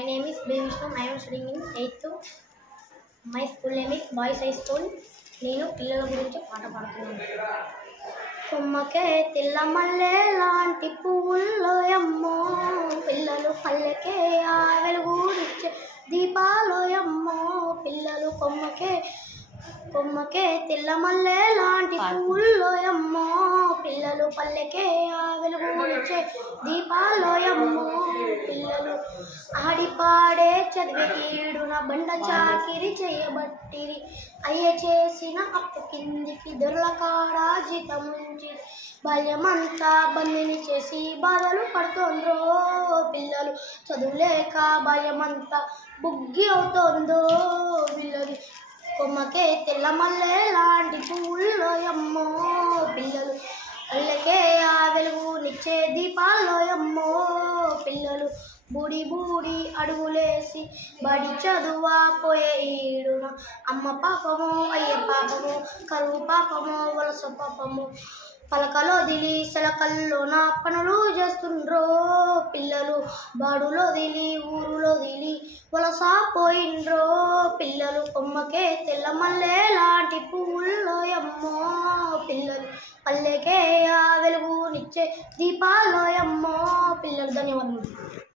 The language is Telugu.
My name is B. Vishnu. I am studying in 8th. My school name is Boys High School. నేను పిల్లల గురించి పాట పాడుతున్నాను. కొమ్మకే తెల్ల మల్లె లాంటి పువ్వుల్లోయమ్మో పిల్లలు పల్లెకే ఆ వెలుగునిచ్చే దీపాలోయమ్మో పిల్లలు కొమ్మకే తెల్ల మల్లె లాంటి పువ్వుల్లోయమ్మో పిల్లలు పల్లెకే ఆ వెలుగునిచ్చే దీపాలోయమ్మో పిల్లలు ఆడిపాడే చదివే ఈడున బండ చాకిరి చేయబట్టిరి అయ్య చేసిన అప్పు కిందికి దొరల కాడా జీతముంచి బాల్యమంతా బందిని చేసి బాధలు పడుతోందో పిల్లలు చదువులేక బాల్యమంతా బుగ్గి అవుతోందో పిల్లలు కొమ్మకే తెల్ల మల్లె లాంటి పువ్వుల్లోయమ్మో పిల్లలు పల్లెకే ఆ వెలుగునిచ్చే దీపాలోయమ్మో పిల్లలు బూడి అడుగులేసి బడి చదువా పోయే ఈడున అమ్మ పాపము అయ్య పాపము కరువు పాపము వలస పాపము పలకలో దిలి సెలకల్లోన పనులు చేస్తుండ్రో పిల్లలు బాడులో దిలి ఊరులో దిలి వలస పోయిండ్రో పిల్లలు కొమ్మకే తెల్ల మల్లె లాంటి పువ్వుల్లోయమ్మో పిల్లలు పల్లెకే ఆ వెలుగునిచ్చే దీపాలోయమ్మో పిల్లలు. ధన్యవాదాలు.